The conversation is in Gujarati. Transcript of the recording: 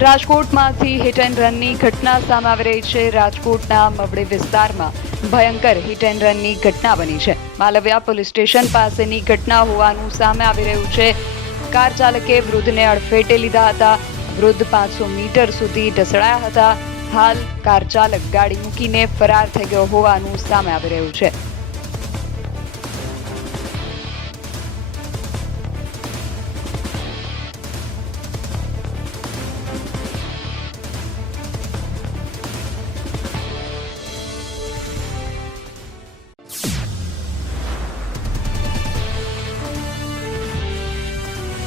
રાજકોટમાંથી હિટ એન્ડ રનની ઘટના સામે આવી રહી છે. રાજકોટના મવડી વિસ્તારમાં ભયંકર હિટ એન્ડ રનની ઘટના બની છે. માલવિયા પોલીસ સ્ટેશન પાસેની ઘટના હોવાનું સામે આવી રહ્યું છે. કાર ચાલકે વૃદ્ધને અડફેટે લીધા હતા. વૃદ્ધ 500 મીટર સુધી ઢસડાયા હતા. હાલ કાર ચાલક ગાડી મૂકીને ફરાર થઈ ગયો હોવાનું સામે આવી રહ્યું છે.